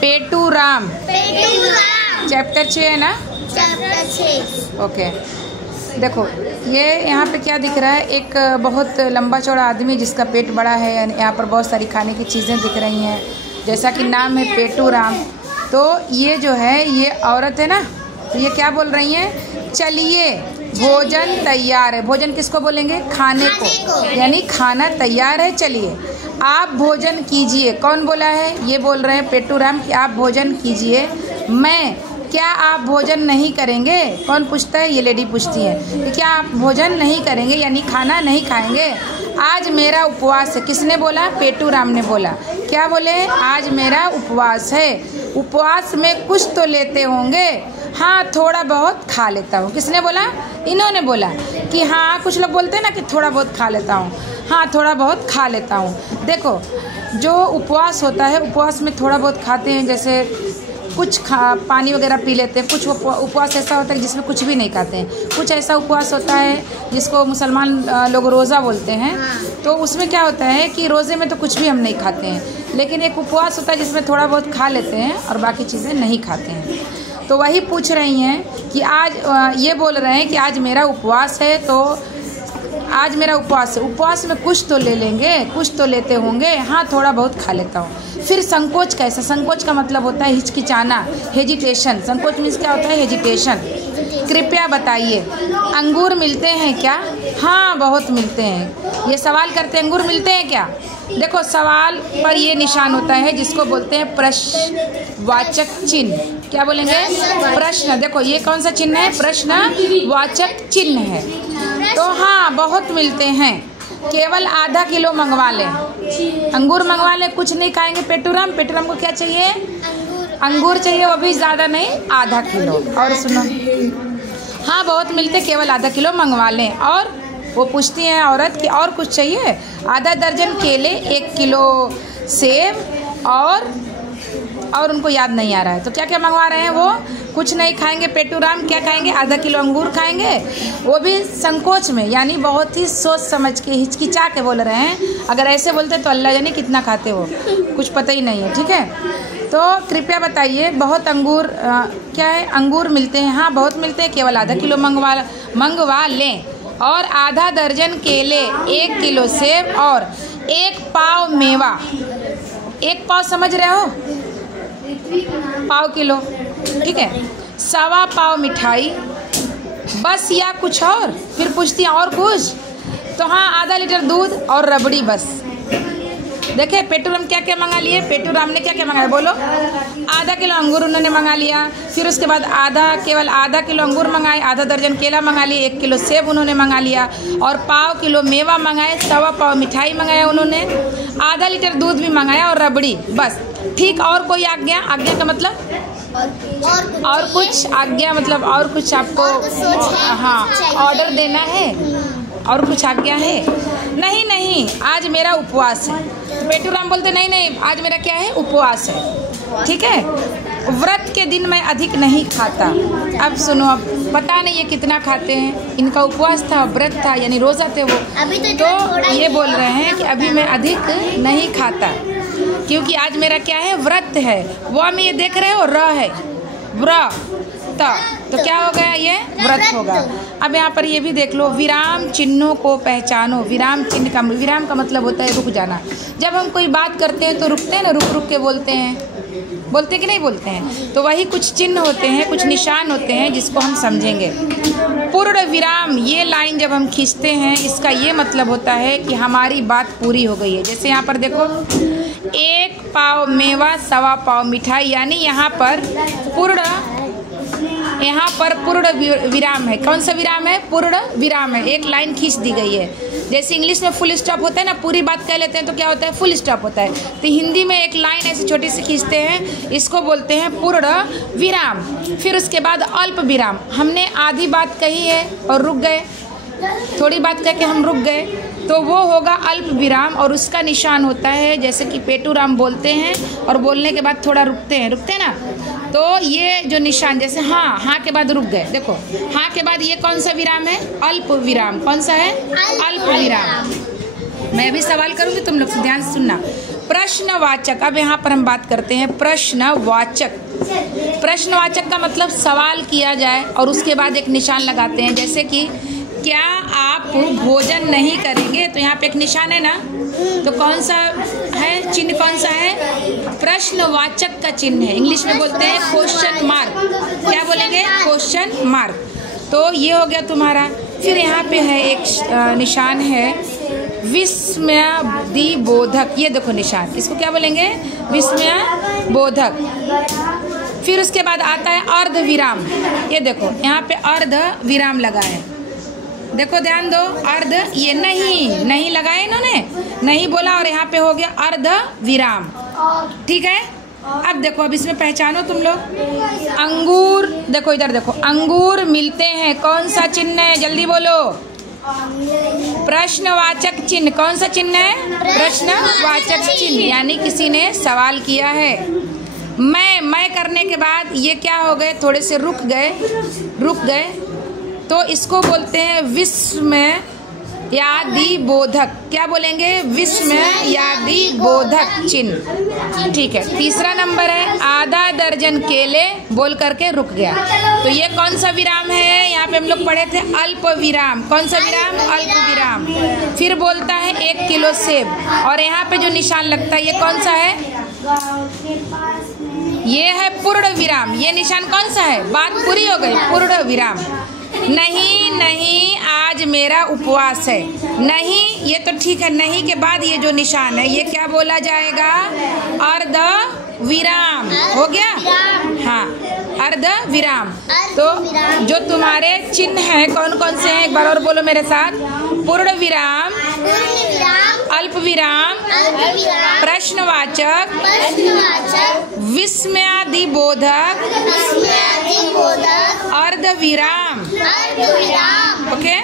पेटू Ram chapter 6 है ना? Chapter 6। Okay, देखो ये यहाँ पे क्या दिख रहा है, एक बहुत लंबा चौड़ा आदमी जिसका पेट बड़ा है। यहाँ पर बहुत सारी खाने की चीज़ें दिख रही हैं, जैसा कि नाम है पेटू राम। तो ये जो है ये औरत है ना, तो ये क्या बोल रही हैं, चलिए भोजन तैयार है। भोजन किसको बोलेंगे? खाने को, यानी खाना तैयार है, चलिए आप भोजन कीजिए। कौन बोला है? ये बोल रहे हैं पेटू राम कि आप भोजन कीजिए। मैं, क्या आप भोजन नहीं करेंगे? कौन पूछता है? ये लेडी पूछती है कि क्या आप भोजन नहीं करेंगे, यानी खाना नहीं खाएंगे? आज मेरा उपवास है। किसने बोला? पेटू राम ने बोला। क्या बोले? आज मेरा उपवास है। उपवास में कुछ तो लेते होंगे। हाँ, थोड़ा बहुत खा लेता हूँ। किसने बोला? इन्होंने बोला कि हाँ, कुछ लोग बोलते हैं ना कि थोड़ा बहुत खा लेता हूँ। हाँ, थोड़ा बहुत खा लेता हूँ। देखो, जो उपवास होता है, उपवास में थोड़ा बहुत खाते हैं, जैसे कुछ पानी वगैरह पी लेते हैं। कुछ उपवास ऐसा होता है जिसमें कुछ भी नहीं खाते हैं। कुछ ऐसा उपवास होता है जिसको मुसलमान लोग रोज़ा बोलते हैं। तो उसमें क्या होता है कि रोज़े में तो कुछ भी हम नहीं खाते हैं, लेकिन एक उपवास होता है जिसमें थोड़ा बहुत खा लेते हैं और बाकी चीज़ें नहीं खाते हैं। तो वही पूछ रही हैं कि आज ये बोल रहे हैं कि आज मेरा उपवास है, तो आज मेरा उपवास है। उपवास में कुछ तो ले लेंगे, कुछ तो लेते होंगे। हाँ, थोड़ा बहुत खा लेता हूँ। फिर संकोच कैसा? संकोच का मतलब होता है हिचकिचाना, हेजिटेशन। संकोच मीन्स क्या होता है? हेजिटेशन। कृपया बताइए, अंगूर मिलते हैं क्या? हाँ, बहुत मिलते हैं। ये सवाल करते हैं, अंगूर मिलते हैं क्या? देखो, सवाल पर ये निशान होता है जिसको बोलते हैं प्रश्नवाचक चिन्ह। क्या बोलेंगे? प्रश्न। देखो, ये कौन सा चिन्ह है? प्रश्नवाचक चिन्ह है। तो हाँ, बहुत मिलते हैं। केवल आधा किलो मंगवा लें। अंगूर मंगवा लें, कुछ नहीं खाएंगे पेटू राम। पेटू राम को क्या चाहिए? अंगूर चाहिए, वो भी ज़्यादा नहीं, आधा किलो। और सुनो, हाँ बहुत मिलते, केवल आधा किलो मंगवा लें। और वो पूछती हैं औरत कि और कुछ चाहिए? आधा दर्जन केले, 1 किलो सेब और उनको याद नहीं आ रहा है। तो क्या क्या मंगवा रहे हैं वो? कुछ नहीं खाएंगे पेटू राम। क्या खाएंगे? आधा किलो अंगूर खाएंगे, वो भी संकोच में, यानी बहुत ही सोच समझ के, हिचकिचा के बोल रहे हैं। अगर ऐसे बोलते तो अल्लाह जाने कितना खाते हो, कुछ पता ही नहीं है। ठीक है, तो कृपया बताइए, बहुत अंगूर क्या है? अंगूर मिलते हैं। हाँ, बहुत मिलते हैं, केवल आधा किलो मंगवा लें। और आधा दर्जन केले, 1 किलो सेब और 1 पाव मेवा। 1 पाव समझ रहे हो? पाव किलो, ठीक है। 1.25 पाव मिठाई, बस या कुछ और? फिर पूछती हैं और कुछ? तो हाँ, आधा लीटर दूध और रबड़ी, बस। देखे पेटू राम क्या क्या मंगा लिए? पेटू राम ने क्या क्या मंगाया? बोलो। आधा किलो अंगूर उन्होंने मंगा लिया। फिर उसके बाद केवल आधा किलो अंगूर मंगाए, आधा दर्जन केला मंगा लिए, 1 किलो सेब उन्होंने मंगा लिया और पाव किलो मेवा मंगाए, 1.25 पाव मिठाई मंगाया उन्होंने, आधा लीटर दूध भी मंगाया और रबड़ी, बस। ठीक, और कोई आज्ञा? आज्ञा का मतलब और कुछ। आज्ञा मतलब और कुछ आपको, हाँ, ऑर्डर देना है। और कुछ आज्ञा है? नहीं नहीं, आज मेरा उपवास है। पेटू राम बोलते नहीं नहीं, आज मेरा क्या है? उपवास है। ठीक है, व्रत के दिन मैं अधिक नहीं खाता। अब सुनो, अब पता नहीं ये कितना खाते हैं। इनका उपवास था, व्रत था, यानी रोज़ा थे वो। तो ये बोल रहे हैं कि अभी मैं अधिक नहीं खाता, क्योंकि आज मेरा क्या है? व्रत है। वो में ये देख रहे हो, र है, व्रत, तो क्या हो गया? ये व्रत होगा। अब यहाँ पर ये भी देख लो, विराम चिन्हों को पहचानो। विराम का मतलब होता है रुक जाना। जब हम कोई बात करते हैं तो रुकते हैं ना, रुक रुक के बोलते हैं कि नहीं बोलते हैं? तो वही कुछ चिन्ह होते हैं, कुछ निशान होते हैं जिसको हम समझेंगे। पूर्ण विराम, ये लाइन जब हम खींचते हैं, इसका ये मतलब होता है कि हमारी बात पूरी हो गई है। जैसे यहाँ पर देखो, 1 पाव मेवा, 1.25 पाव मिठाई, यानी यहाँ पर पूर्ण विराम है। कौन सा विराम है? पूर्ण विराम है। एक लाइन खींच दी गई है। जैसे इंग्लिश में फुल स्टॉप होता है ना, पूरी बात कह लेते हैं तो क्या होता है? फुल स्टॉप होता है। तो हिंदी में एक लाइन ऐसी छोटी सी खींचते हैं, इसको बोलते हैं पूर्ण विराम। फिर उसके बाद अल्प विराम। हमने आधी बात कही है और रुक गए, थोड़ी बात कह के हम रुक गए, तो वो होगा अल्प विराम। और उसका निशान होता है, जैसे कि पेटू राम बोलते हैं और बोलने के बाद थोड़ा रुकते हैं ना, तो ये जो निशान, जैसे हाँ के बाद रुक गए। देखो, हाँ के बाद ये कौन सा विराम है? अल्प विराम। कौन सा है? अल्प विराम। मैं भी सवाल करूँगी, तुम लोग ध्यान से सुनना। प्रश्नवाचक। अब यहाँ पर हम बात करते हैं प्रश्नवाचक। प्रश्नवाचक का मतलब सवाल किया जाए और उसके बाद एक निशान लगाते हैं, जैसे कि क्या आप भोजन नहीं करेंगे, तो यहाँ पे एक निशान है ना, तो कौन सा है चिन्ह, कौन सा है? प्रश्नवाचक का चिन्ह है। इंग्लिश में बोलते हैं क्वेश्चन मार्क। क्या बोलेंगे? Question mark. तो ये हो गया तुम्हारा। फिर यहाँ पे है एक निशान है विस्मयादिबोधक। ये देखो निशान, इसको क्या बोलेंगे? विस्मयादिबोधक। फिर उसके बाद आता है अर्ध विराम। ये देखो यहाँ पे अर्ध विराम लगा है, देखो ध्यान दो। अर्ध, ये नहीं लगाए इन्होंने, नहीं बोला और यहाँ पे हो गया अर्ध विराम। ठीक है। अब देखो, अब इसमें पहचानो तुम लोग। अंगूर, देखो इधर देखो, अंगूर मिलते हैं, कौन सा चिन्ह है? जल्दी बोलो। प्रश्नवाचक चिन्ह। कौन सा चिन्ह है? प्रश्नवाचक चिन्ह, यानी किसी ने सवाल किया है। मैं करने के बाद ये क्या हो गए? थोड़े से रुक गए, तो इसको बोलते हैं विस्मयादिबोधक। क्या बोलेंगे? विस्मयादिबोधक चिन्ह। ठीक है। तीसरा नंबर है आधा दर्जन केले, बोल करके रुक गया, तो ये कौन सा विराम है? यहाँ पे हम लोग पढ़े थे अल्प विराम। कौन सा विराम? अल्प विराम। फिर बोलता है 1 किलो सेब, और यहाँ पे जो निशान लगता है ये कौन सा है? ये है पूर्ण विराम। ये निशान कौन सा है? बात पूरी हो गई, पूर्ण विराम। नहीं आज मेरा उपवास है। नहीं, ये तो ठीक है, नहीं के बाद ये जो निशान है ये क्या बोला जाएगा? अर्ध विराम। हो गया? हाँ, अर्ध विराम। तो जो तुम्हारे चिन्ह हैं कौन कौन से हैं? एक बार और बोलो मेरे साथ। पूर्ण विराम, अल्प विराम, प्रश्नवाचक, विस्मयादिबोधक, अर्ध विराम। ओके।